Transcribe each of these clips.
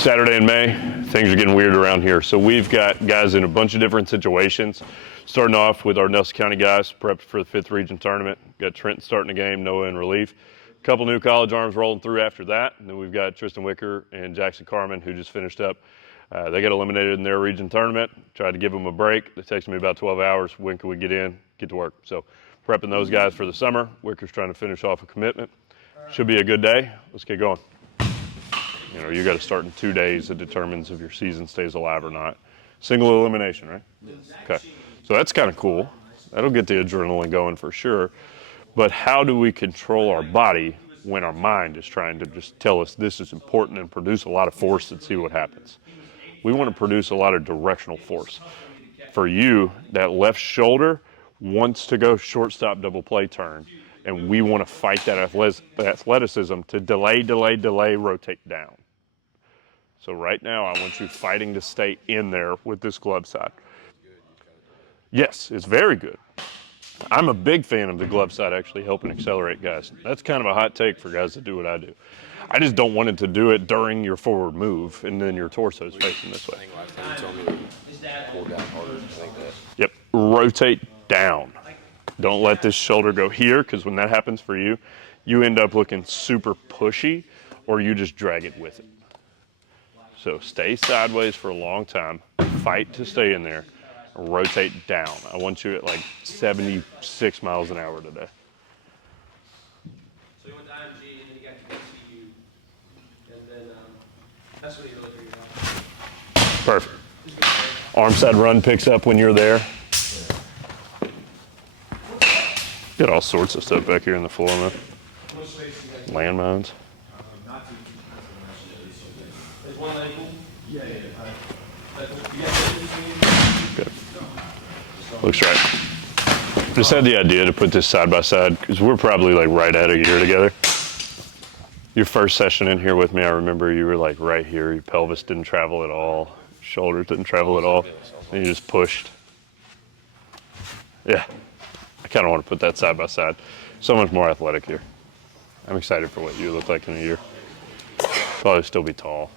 Saturday in May, things are getting weird around here. So we've got guys in a bunch of different situations. Starting off with our Nelson County guys prepped for the 5th region tournament. Got Trenton starting the game, Noah in relief. A couple new college arms rolling through after that. And then we've got Tristan Wicker and Jackson Carmen, who just finished up. They got eliminated in their region tournament. Tried to give them a break. It takes me about 12 hours. When can we get in, get to work? So prepping those guys for the summer. Wicker's trying to finish off a commitment. Should be a good day. Let's get going. You know, you got to start in 2 days. That determines if your season stays alive or not. Single elimination, right? Okay. So that's kind of cool. That'll get the adrenaline going for sure. But how do we control our body when our mind is trying to just tell us this is important and produce a lot of force and see what happens? We want to produce a lot of directional force. For you, that left shoulder wants to go shortstop double play turn. And we want to fight that athleticism to delay, rotate down. So right now, I want you fighting to stay in there with this glove side. Yes, it's very good. I'm a big fan of the glove side actually helping accelerate guys. That's kind of a hot take for guys that do what I do. I just don't want it to do it during your forward move and then your torso is facing this way. I think last time you told me to pull down harder, like that. Yep, rotate down. Don't let this shoulder go here, because when that happens for you, you end up looking super pushy or you just drag it with it. So stay sideways for a long time, fight to stay in there, and rotate down. I want you at like 76 miles an hour today. So you went to IMG and then you got to KCU, and then that's what you really figured out. Perfect. Arm side run picks up when you're there. Got all sorts of stuff back here in the floor, man. Landmines. Is one leg cool? Yeah. Good. Looks right. Just had the idea to put this side by side because we're probably like right at a year together. Your first session in here with me, I remember you were like right here. Your pelvis didn't travel at all. Shoulders didn't travel at all. And you just pushed. Yeah. I kind of want to put that side by side. So much more athletic here. I'm excited for what you look like in a year. Probably still be tall.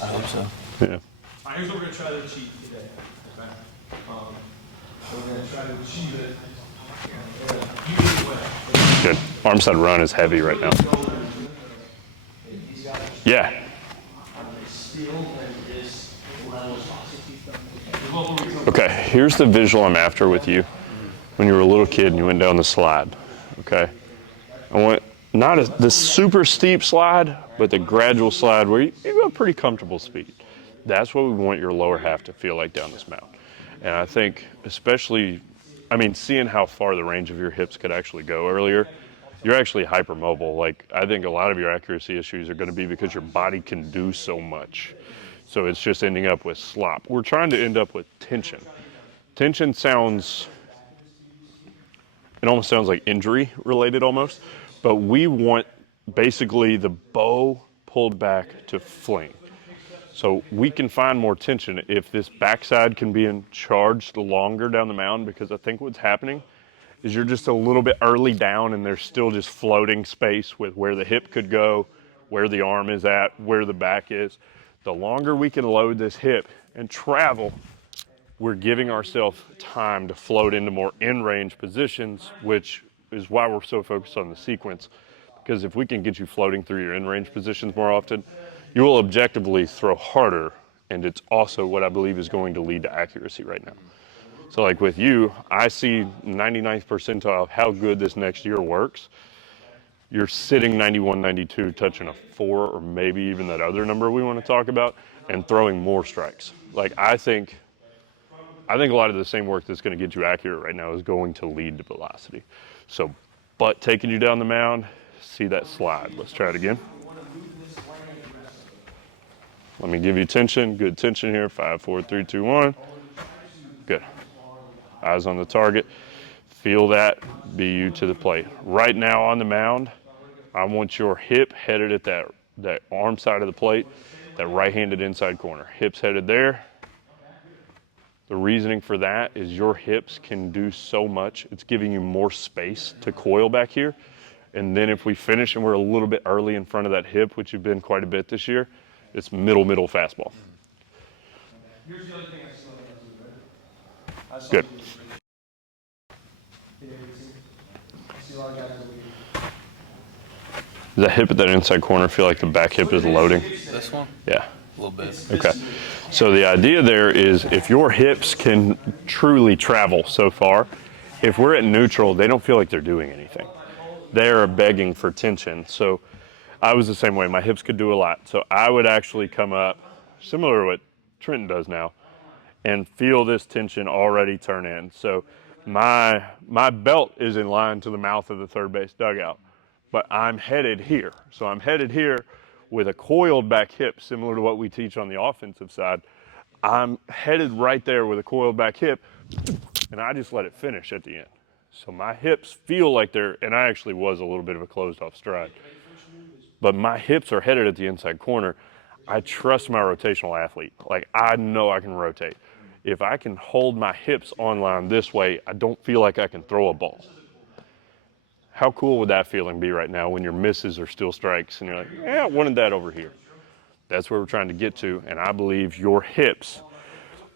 I hope so. Yeah. All right, here's what we're going to try to achieve today. Okay? We're going to try to achieve it. Good. Arm side run is heavy right now. Yeah. Okay, here's the visual I'm after with you. When you were a little kid and you went down the slide, okay? I want not the super steep slide, but the gradual slide where you go a pretty comfortable speed. That's what we want your lower half to feel like down this mountain. And I think especially, seeing how far the range of your hips could actually go earlier, you're actually hypermobile. Like, I think a lot of your accuracy issues are going to be because your body can do so much. So it's just ending up with slop. We're trying to end up with tension. Tension sounds... It almost sounds like injury related almost, but we want basically the bow pulled back to fling. So we can find more tension if this backside can be charged longer down the mound, because I think what's happening is you're just a little bit early down and there's still just floating space with where the hip could go, where the arm is at, where the back is. The longer we can load this hip and travel, we're giving ourselves time to float into more in-range positions, which is why we're so focused on the sequence. Because if we can get you floating through your in-range positions more often, you will objectively throw harder, and it's also what I believe is going to lead to accuracy right now. So like with you, I see 99th percentile of how good this next year works. You're sitting 91, 92, touching a 4, or maybe even that other number we want to talk about, and throwing more strikes. Like I think a lot of the same work that's going to get you accurate right now is going to lead to velocity. So, butt taking you down the mound, see that slide. Let's try it again. Let me give you tension, good tension here. 5, 4, 3, 2, 1. Good. Eyes on the target. Feel that be you to the plate. Right now on the mound, I want your hip headed at that arm side of the plate, that right-handed inside corner. Hips headed there. The reasoning for that is your hips can do so much. It's giving you more space to coil back here. And then if we finish and we're a little bit early in front of that hip, which you've been quite a bit this year, It's middle fastball. Here's the other thing I saw. I saw Good. I see a lot of guys waiting. Does that hip at that inside corner feel like the back hip is loading? This one? Yeah. A little bit. Okay. So the idea there is if your hips can truly travel so far, if we're at neutral, they don't feel like they're doing anything. They're begging for tension. So I was the same way. My hips could do a lot. So I would actually come up, similar to what Trenton does now, and feel this tension already turn in. So my belt is in line to the mouth of the third base dugout, but I'm headed here. So I'm headed here with a coiled back hip, similar to what we teach on the offensive side. I'm headed right there with a coiled back hip, and I just let it finish at the end. So my hips feel like they're, and I actually was a little bit of a closed off stride, but my hips are headed at the inside corner. I trust my rotational athlete. Like, I know I can rotate. If I can hold my hips on line this way, I don't feel like I can throw a ball. How cool would that feeling be right now when your misses are still strikes and you're like, yeah, I wanted that over here. That's where we're trying to get to, and I believe your hips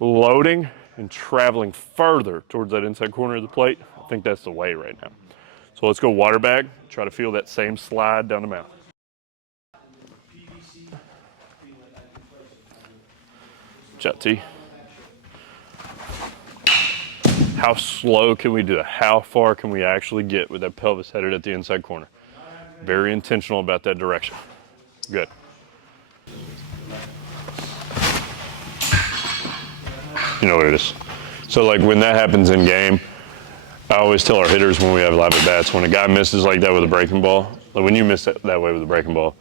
loading and traveling further towards that inside corner of the plate, I think that's the way right now. So let's go water bag, try to feel that same slide down the mouth. Shot T. How slow can we do it? How far can we actually get with that pelvis headed at the inside corner? Very intentional about that direction. Good. You know what it is. So like when that happens in game, I always tell our hitters when we have live at bats, when a guy misses like that with a breaking ball, like when you miss that way with a breaking ball,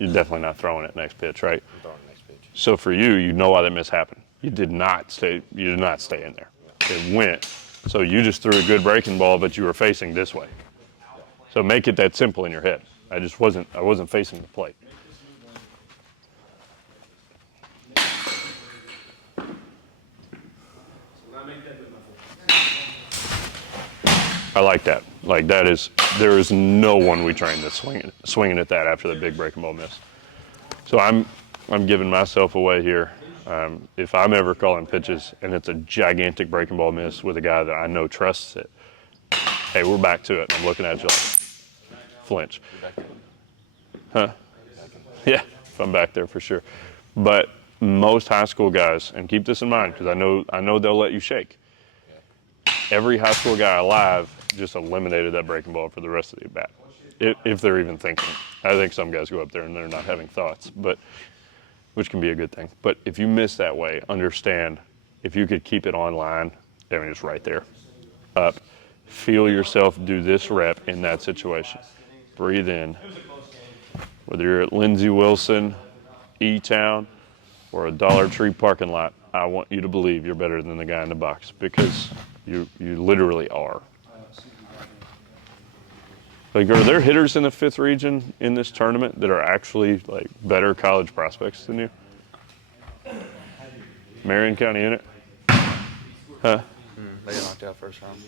you're definitely not throwing it next pitch, right? So for you, you know why that miss happened. You did not stay in there. It went. So you just threw a good breaking ball, but you were facing this way. So make it that simple in your head. I wasn't facing the plate. I like that. Like there is no one we trained that's swinging at that after the big breaking ball miss. So I'm giving myself away here. If I'm ever calling pitches and it's a gigantic breaking ball miss with a guy that I know trusts it, hey, we're back to it. I'm looking at you like, flinch. Huh? Yeah, if I'm back there for sure. But most high school guys, and keep this in mind because I know they'll let you shake. Every high school guy alive just eliminated that breaking ball for the rest of the bat, if they're even thinking. I think some guys go up there and they're not having thoughts, which can be a good thing. But if you miss that way, understand if you could keep it on line, I mean, it's right there, up. Feel yourself do this rep in that situation. Breathe in. Whether you're at Lindsey Wilson, E-Town, or a Dollar Tree parking lot, I want you to believe you're better than the guy in the box because you literally are. Like, are there hitters in the 5th region in this tournament that are actually like better college prospects than you? Marion County in it? Huh? They got knocked out first round.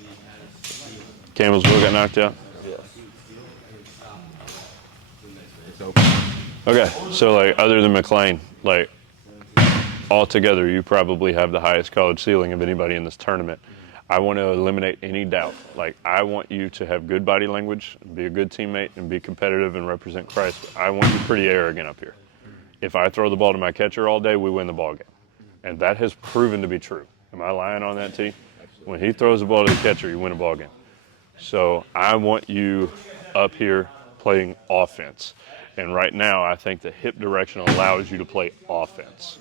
Campbellsville got knocked out? Yeah. Okay, so like other than McLean, like altogether, you probably have the highest college ceiling of anybody in this tournament. I want to eliminate any doubt. Like, I want you to have good body language, be a good teammate, and be competitive and represent Christ. I want you pretty arrogant up here. If I throw the ball to my catcher all day, we win the ball game. And that has proven to be true. Am I lying on that, T? When he throws the ball to the catcher, you win a ball game. So I want you up here playing offense. And right now, I think the hip direction allows you to play offense.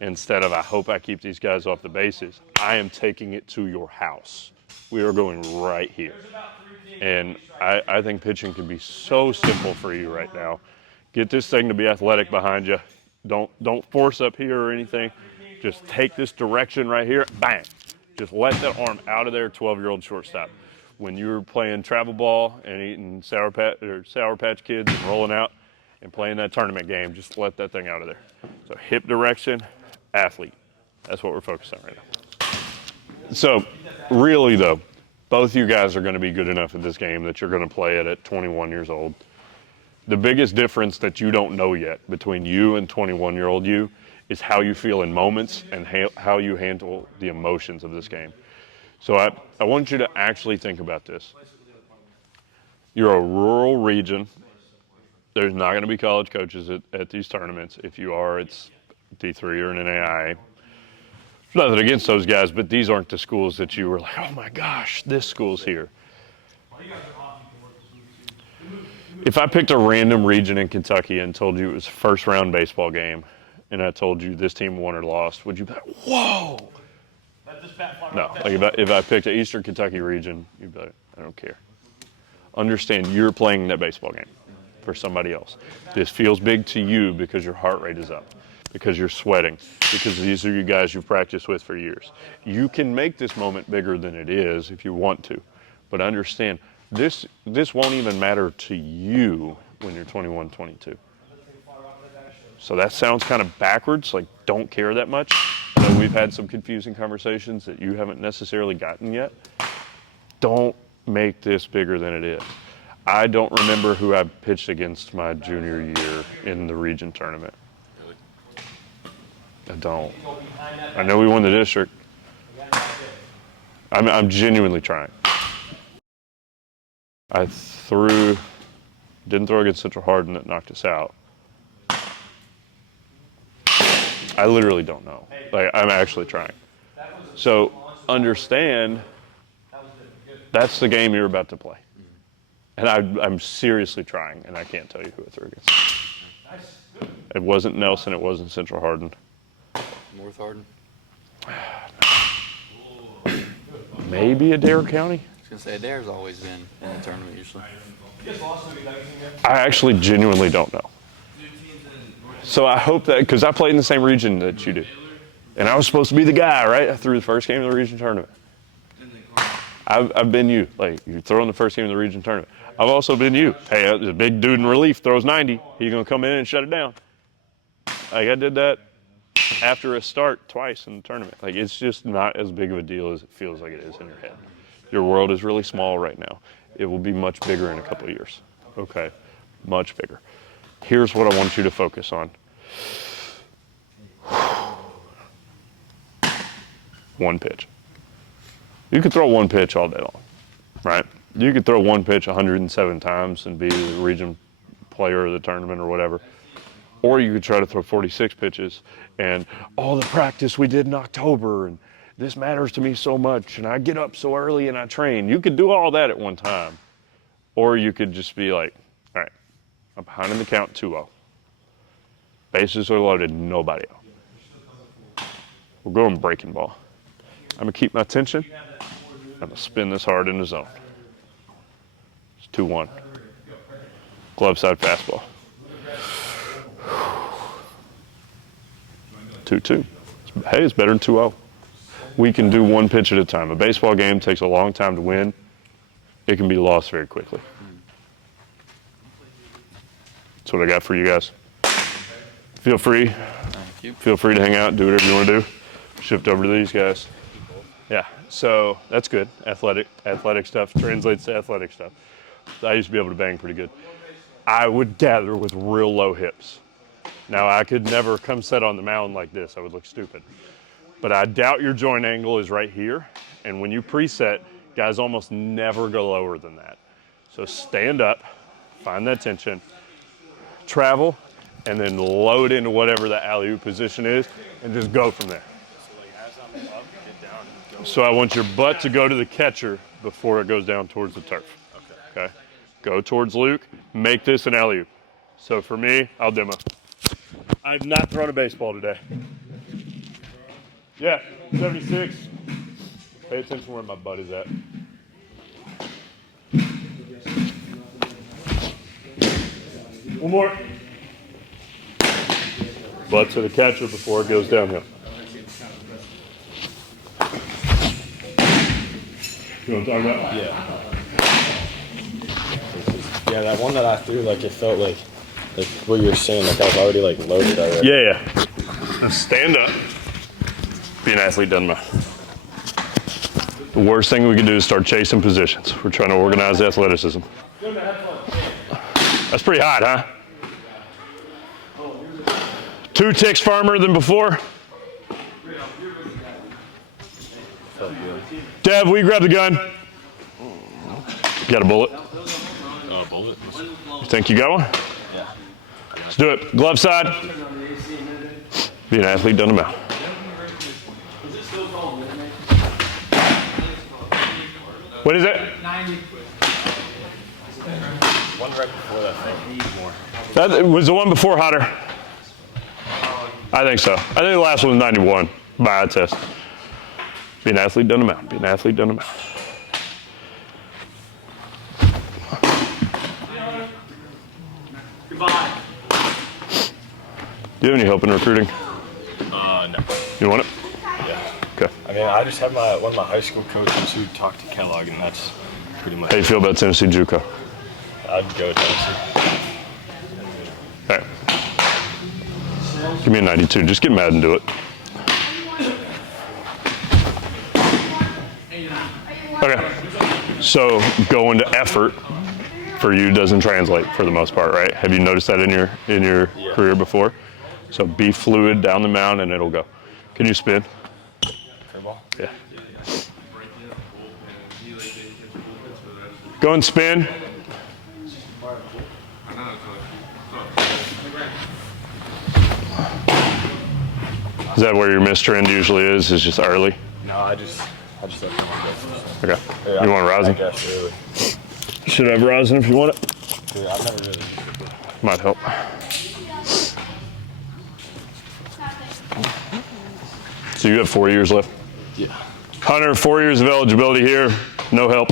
Instead of, I hope I keep these guys off the bases, I am taking it to your house. We are going right here. And I think pitching can be so simple for you right now. Get this thing to be athletic behind you. Don't force up here or anything. Just take this direction right here, bang. Just let that arm out of there, 12-year-old shortstop. When you were playing travel ball and eating Sour Patch Kids and rolling out and playing that tournament game, just let that thing out of there. So hip direction, athlete. That's what we're focused on right now. So really though, both you guys are going to be good enough at this game that you're going to play it at 21 years old. The biggest difference that you don't know yet between you and 21-year-old you is how you feel in moments and how you handle the emotions of this game. So I want you to actually think about this. You're a rural region. There's not going to be college coaches at these tournaments. If you are, it's D3 or an NAIA. There's nothing against those guys, but these aren't the schools that you were like, oh my gosh, this school's here. If I picked a random region in Kentucky and told you it was a first round baseball game, and I told you this team won or lost, would you be like, whoa? No, like if I picked an Eastern Kentucky region, you'd be like, I don't care. Understand you're playing that baseball game for somebody else. This feels big to you because your heart rate is up, because you're sweating, because these are you guys you've practiced with for years. You can make this moment bigger than it is if you want to, but understand this won't even matter to you when you're 21, 22. So that sounds kind of backwards, like don't care that much. I know we've had some confusing conversations that you haven't necessarily gotten yet. Don't make this bigger than it is. I don't remember who I pitched against my junior year in the region tournament. I don't. I know we won the district. I'm genuinely trying. I didn't throw against Central Hardin that knocked us out. I literally don't know. Like, I'm actually trying. So understand that's the game you're about to play. And I'm seriously trying, and I can't tell you who I threw against. It wasn't Nelson, it wasn't Central Hardin. North Hardin. Maybe Adair County? I was gonna say Adair's always been in the tournament usually. I actually genuinely don't know. So I hope that, because I played in the same region that you do. And I was supposed to be the guy, right? I threw the first game of the region tournament. I've been you. Like, you're throwing the first game of the region tournament. I've also been you. Hey, the big dude in relief throws 90. He's going to come in and shut it down. Like, I did that after a start twice in the tournament. Like, it's just not as big of a deal as it feels like it is in your head. Your world is really small right now. It will be much bigger in a couple of years. Okay? Much bigger. Here's what I want you to focus on. One pitch. You could throw one pitch all day long, right? You could throw one pitch 107 times and be the region player of the tournament or whatever. Or you could try to throw 46 pitches and all the practice we did in October and this matters to me so much and I get up so early and I train. You could do all that at one time. Or you could just be like, all right, I'm behind in the count 2-0. Bases are loaded, nobody out. We're going breaking ball. I'm going to keep my tension. I'm going to spin this hard in the zone. It's 2-1. Glove side fastball. 2-2. Hey, it's better than 2-0. We can do one pitch at a time. A baseball game takes a long time to win. It can be lost very quickly. That's what I got for you guys. Feel free. Thank you. Feel free to hang out, do whatever you want to do. Shift over to these guys. Yeah, so that's good. Athletic stuff translates to athletic stuff. I used to be able to bang pretty good. I would gather with real low hips. Now, I could never come set on the mound like this. I would look stupid. But I doubt your joint angle is right here. And when you preset, guys almost never go lower than that. So stand up, find that tension, travel, and then load into whatever the alley-oop position is, and just go from there. So I want your butt to go to the catcher before it goes down towards the turf. Okay? Go towards Luke. Make this an alley-oop. So for me, I'll demo. I've not thrown a baseball today. Yeah, 76. Pay attention where my butt is at. One more. Butt to the catcher before it goes downhill. You know what I'm talking about? Yeah, that one that I threw, like, it felt like what you were saying, like I was already, like, loaded already. Yeah. Now stand up. Be an athlete doesn't matter. The worst thing we can do is start chasing positions. We're trying to organize athleticism. That's pretty hot, huh? 2 ticks firmer than before. Dev, will you grab the gun? Got a bullet? Bullet? You think you got one? Yeah. Let's do it. Glove side. Be an athlete, doesn't matter. What is it? One right before that thing. More. That was the one before hotter. I think so. I think the last one was 91 by eye test. Be an athlete, doesn't matter. Be an athlete, doesn't matter. Goodbye. Do you have any help in recruiting? No. You want it? Yeah. Okay. I mean, I just have one of my high school coaches who talked to Kellogg, and that's pretty much. How you feel about Tennessee JUCO? I'd go Tennessee. All right. Give me a 92. Just get mad and do it. Okay. So going to effort for you doesn't translate for the most part, right? Have you noticed that in your career before? So be fluid down the mound and it'll go. Can you spin? Curveball? Yeah. Go and spin. Is that where your mistrend usually is just early? No, I just let them go. Okay. Yeah, You want I rosin? guess really. Should have rosin if you want it. Yeah, I've never really used it before. Might help. So you have 4 years left? Yeah. Hunter, 4 years of eligibility here, no help.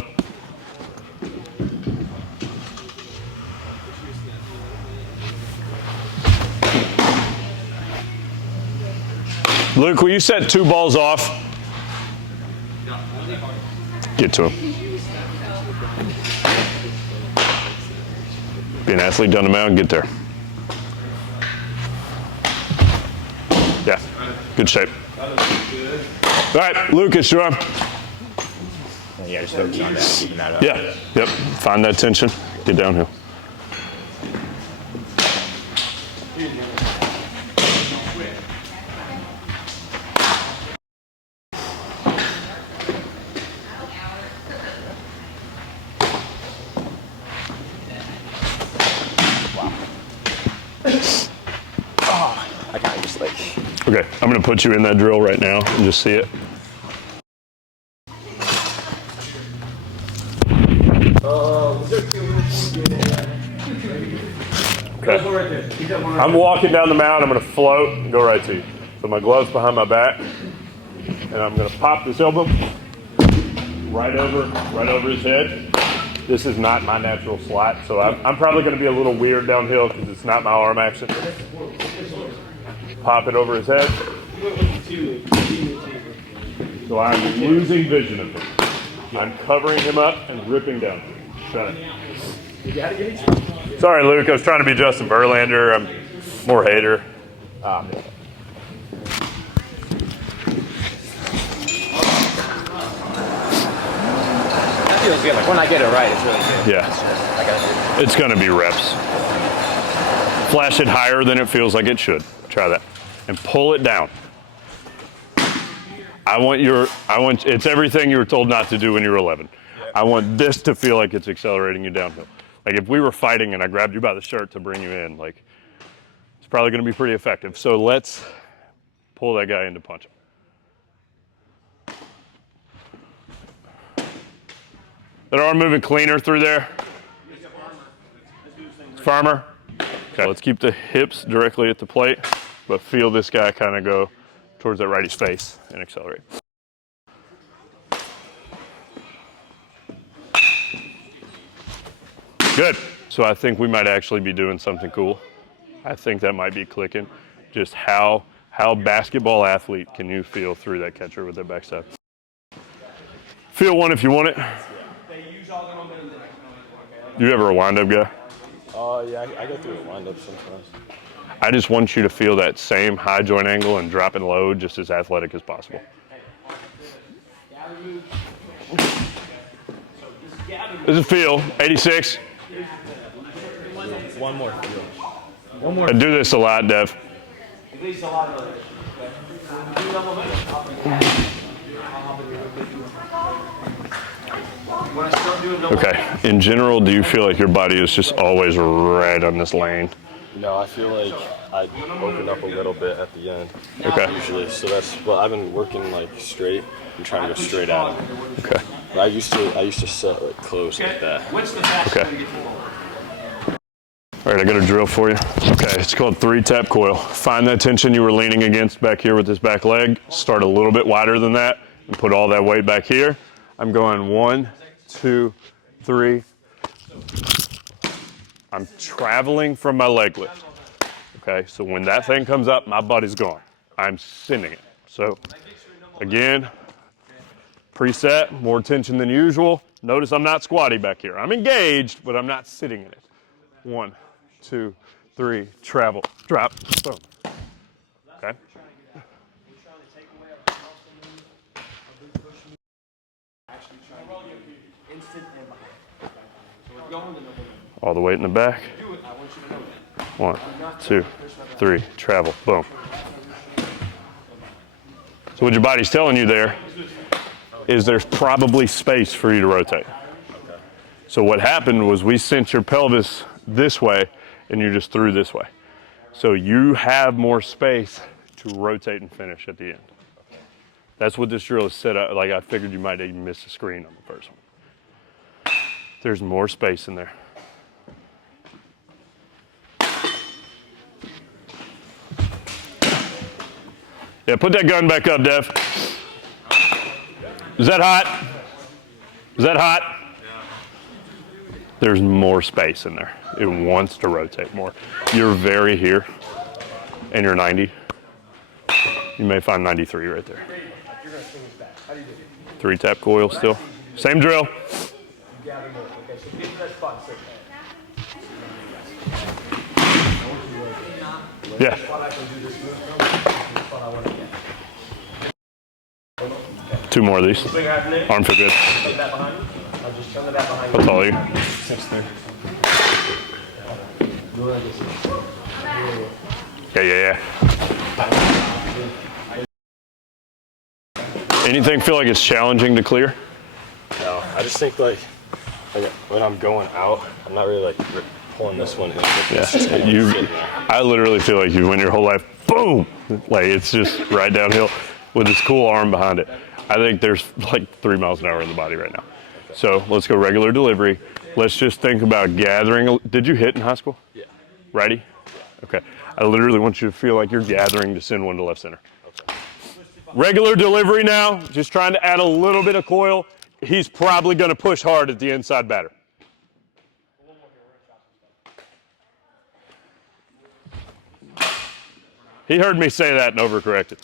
Luke, will you set 2 balls off? Get to him. Be an athlete down the mound, get there. Yeah, good shape. All right, Lucas, you're on. Yeah, just focus on that, keeping that up. Yeah, yep, find that tension, get downhill. I got just like. Okay, I'm gonna put you in that drill right now and just see it. Okay. I'm walking down the mound, I'm gonna float and go right to you. So my glove's behind my back, and I'm gonna pop this elbow right over his head. This is not my natural slot, so I'm probably gonna be a little weird downhill because it's not my arm action. Pop it over his head. So I'm losing vision of him. I'm covering him up and ripping down. Shut it. Sorry, Luke. I was trying to be Justin Verlander. I'm more hater. Man. That feels good. Like when I get it right, it's really good. Yeah. I gotta do it. It's going to be reps. Flash it higher than it feels like it should. Try that. And pull it down. It's everything you were told not to do when you were 11. I want this to feel like it's accelerating you downhill. Like if we were fighting and I grabbed you by the shirt to bring you in, like it's probably going to be pretty effective. So let's pull that guy in to punch him. That arm moving cleaner through there. Firmer. Okay, let's keep the hips directly at the plate, but feel this guy kind of go towards that righty's face and accelerate. Good. So I think we might actually be doing something cool. I think that might be clicking. Just how basketball athlete can you feel through that catcher with that backside? Feel one if you want it. You ever a wind-up guy? Yeah, I go through a wind-up sometimes. I just want you to feel that same high joint angle and drop and load just as athletic as possible. Does it feel? 86? one more feel. One more. I do this a lot, Dev. At least a lot of it. Do double minutes. When I start doing double Okay. In general, do you feel like your body is just always right on this lane? No, I feel like I opened up a little bit at the end. Okay. Usually, so that's well. I've been working like straight and trying to go straight at him. Okay. But I used to set like close like that. What's the fastest Okay. way to get to the ball? All right, I got a drill for you. Okay, it's called 3-tap coil. Find that tension you were leaning against back here with this back leg. Start a little bit wider than that and put all that weight back here. I'm going 1, 2, 3. I'm traveling from my leg lift. Okay, so when that thing comes up, my body's gone. I'm sending it. So again, preset, more tension than usual. Notice I'm not squatty back here. I'm engaged, but I'm not sitting in it. 1, 2, 3, travel, drop, boom. Okay. All the weight in the back. 1, 2, 3, travel, boom. So what your body's telling you there is there's probably space for you to rotate. So what happened was we sent your pelvis this way and you just threw this way. So you have more space to rotate and finish at the end. That's what this drill is set up. Like I figured you might even miss the screen on the first one. There's more space in there. Yeah, put that gun back up, Dev. Is that hot? Is that hot? There's more space in there. It wants to rotate more. You're very here, and you're 90. You may find 93 right there. 3-tap coil still. Same drill. Yeah. Two more of these. Arm feel good. How tall are you? 6'3". Yeah. Anything feel like it's challenging to clear? No, I just think like when I'm going out, I'm not really like pulling this one in. Yeah, I literally feel like you win your whole life, boom! Like it's just right downhill with this cool arm behind it. I think there's like 3 miles an hour in the body right now. So let's go regular delivery. Let's just think about gathering. Did you hit in high school? Yeah. Righty? Okay. I literally want you to feel like you're gathering to send one to left center. Okay. Regular delivery now, just trying to add a little bit of coil. He's probably going to push hard at the inside batter. He heard me say that and overcorrected.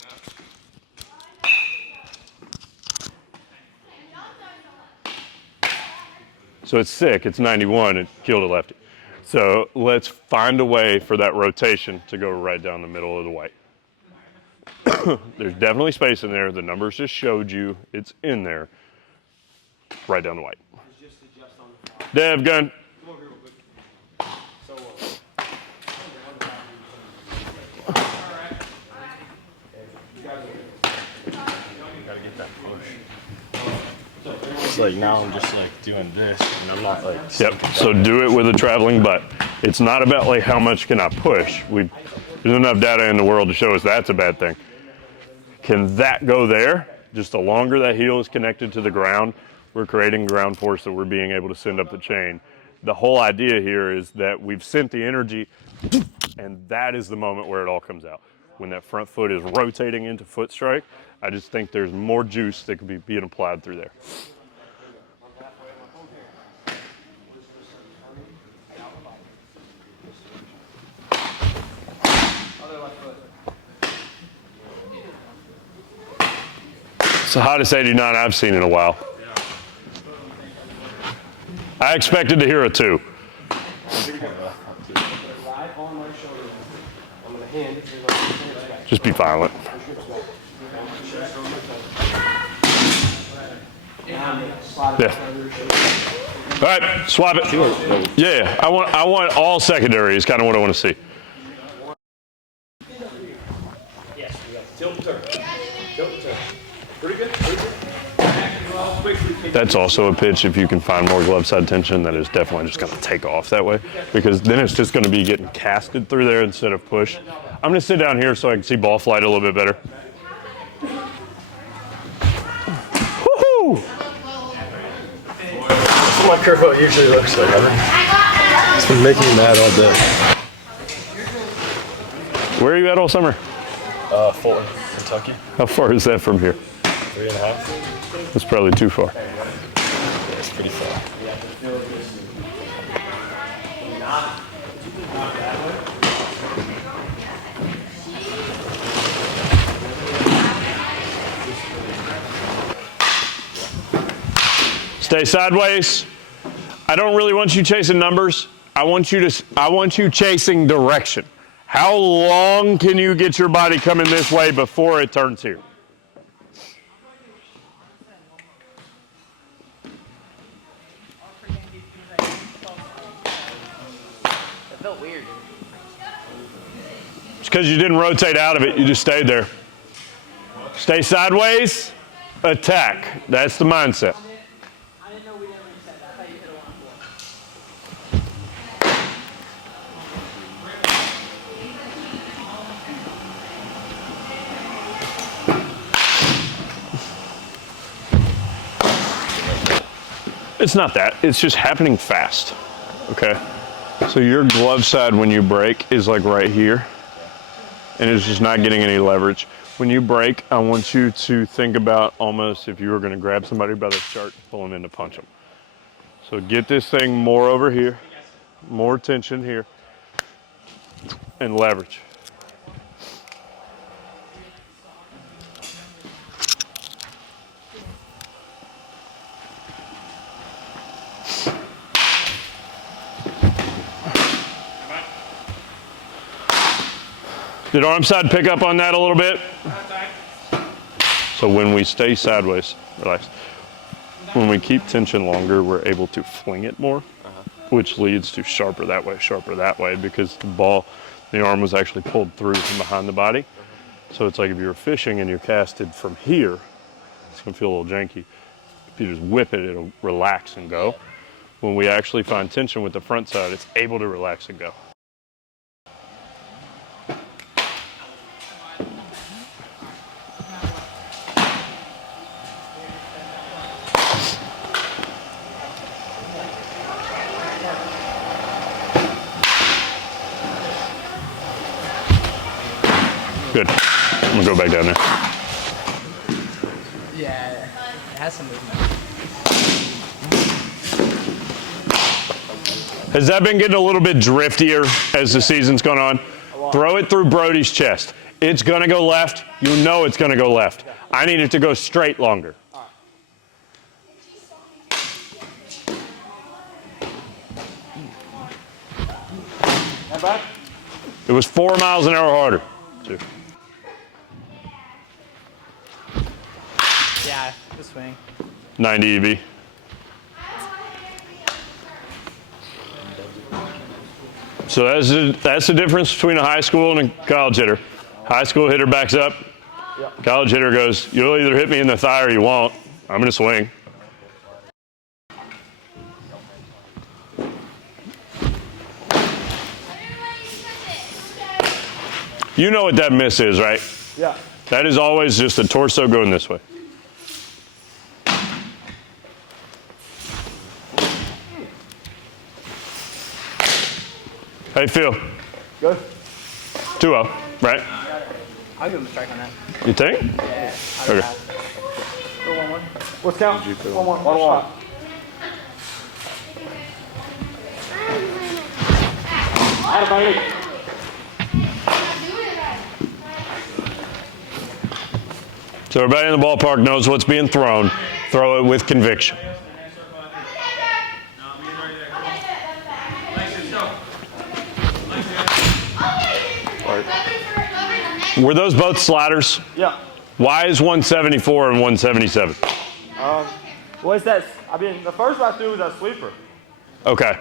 So it's sick, it's 91, it killed a lefty. So let's find a way for that rotation to go right down the middle of the white. There's definitely space in there. The numbers just showed you it's in there. Right down the white. Dev, gun. It's like now I'm just like doing this and I'm not like. Yep, so do it with a traveling butt. It's not about like how much can I push. There's enough data in the world to show us that's a bad thing. Can that go there? Just the longer that heel is connected to the ground, we're creating ground force that we're being able to send up the chain. The whole idea here is that we've sent the energy, and that is the moment where it all comes out. When that front foot is rotating into foot strike, I just think there's more juice that could be being applied through there. It's the hottest 89 I've seen in a while. I expected to hear a 2. Just be violent. Yeah. All right, swap it. Yeah, I want all secondary is kind of what I want to see. Yes, tilt and turn. Tilt and turn. Pretty good, pretty good. Action well, quickly. That's also a pitch if you can find more glove side tension that is definitely just going to take off that way because then it's just going to be getting casted through there instead of push. I'm going to sit down here so I can see ball flight a little bit better. Woohoo! That's what my curveball usually looks like. It's been making me mad all day. Where are you at all summer? Fulton, Kentucky. How far is that from here? 3.5. That's probably too far. Yeah, it's pretty far. Stay sideways. I don't really want you chasing numbers. I want you chasing direction. How long can you get your body coming this way before it turns here? It felt weird. It's because you didn't rotate out of it. You just stayed there. Stay sideways, attack. That's the mindset. I didn't know we didn't reset that. I thought you hit a 1-4. It's not that. It's just happening fast. Okay? So your glove side when you break is like right here. And it's just not getting any leverage. When you break, I want you to think about almost if you were going to grab somebody by the shirt, pull them in to punch them. So get this thing more over here, more tension here, and leverage. Did arm side pick up on that a little bit? So when we stay sideways, relax. When we keep tension longer, we're able to fling it more, which leads to sharper that way, because the ball, the arm was actually pulled through from behind the body. So it's like if you were fishing and you're casted from here, it's gonna feel a little janky. If you just whip it, it'll relax and go. When we actually find tension with the front side, it's able to relax and go. Good. I'm gonna go back down there. Yeah, it has some movement. Has that been getting a little bit driftier as the season's gone on? Throw it through Brody's chest. It's gonna go left. You know it's gonna go left. I need it to go straight longer. It was 4 miles an hour harder. Yeah, the swing. 90 EV. So that's the difference between a high school and a college hitter. High school hitter backs up. College hitter goes, you'll either hit me in the thigh or you won't. I'm going to swing. You know what that miss is, right? Yeah. That is always just the torso going this way. How you feel? Good. 2-0, right? I'll give him a strike on that. You think? Yeah. Okay. Go 1-1. What's count? 1-1. 1-1. So everybody in the ballpark knows what's being thrown. Throw it with conviction. Were those both sliders? Yeah. Why is 174 and 177? Well, it's that. I mean, the first one I threw was that sweeper. Okay.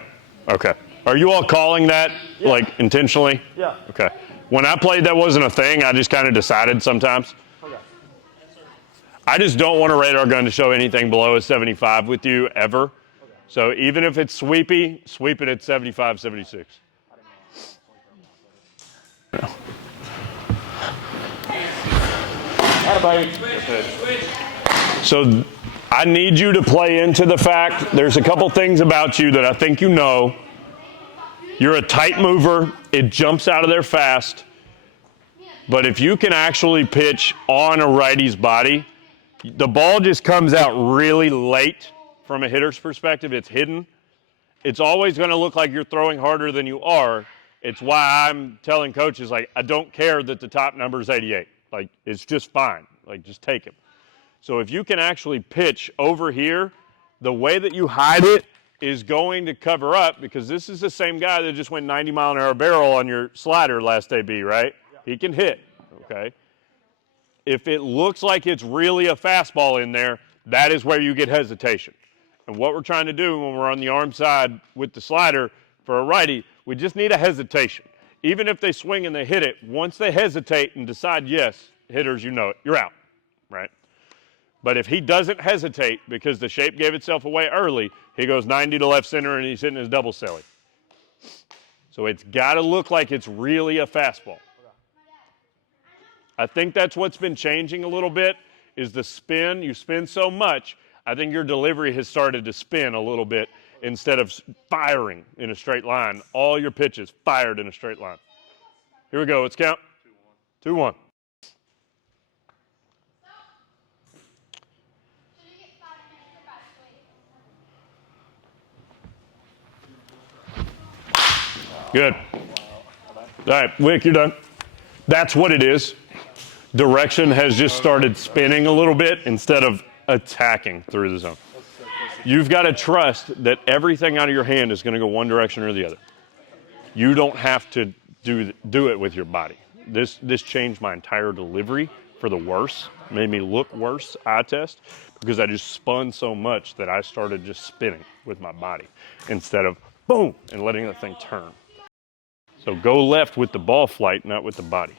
Okay. Are you all calling that like intentionally? Yeah. Okay. When I played, that wasn't a thing. I just kind of decided sometimes. Okay. I just don't want a radar gun to show anything below a 75 with you ever. Okay. So even if it's sweepy, sweep it at 75, 76. So I need you to play into the fact there's a couple things about you that I think you know. You're a tight mover. It jumps out of there fast. But if you can actually pitch on a righty's body, the ball just comes out really late from a hitter's perspective. It's hidden. It's always going to look like you're throwing harder than you are. It's why I'm telling coaches, like, I don't care that the top number is 88. Like, it's just fine. Like, just take him. So if you can actually pitch over here, the way that you hide it is going to cover up, because this is the same guy that just went 90-mile-an-hour barrel on your slider last AB, right? Yeah. He can hit, okay? If it looks like it's really a fastball in there, that is where you get hesitation. And what we're trying to do when we're on the arm side with the slider for a righty, we just need a hesitation. Even if they swing and they hit it, once they hesitate and decide yes, hitters, you know it, you're out, right? But if he doesn't hesitate because the shape gave itself away early, he goes 90 to left center and he's hitting his double celly. So it's got to look like it's really a fastball. I think that's what's been changing a little bit is the spin. You spin so much, I think your delivery has started to spin a little bit instead of firing in a straight line. All your pitches fired in a straight line. Here we go. Let's count. 2-1. Good. All right, Wick, you're done. That's what it is. Direction has just started spinning a little bit instead of attacking through the zone. You've got to trust that everything out of your hand is going to go one direction or the other. You don't have to do it with your body. This changed my entire delivery for the worse, made me look worse, eye test, because I just spun so much that I started just spinning with my body instead of boom and letting the thing turn. So go left with the ball flight, not with the body.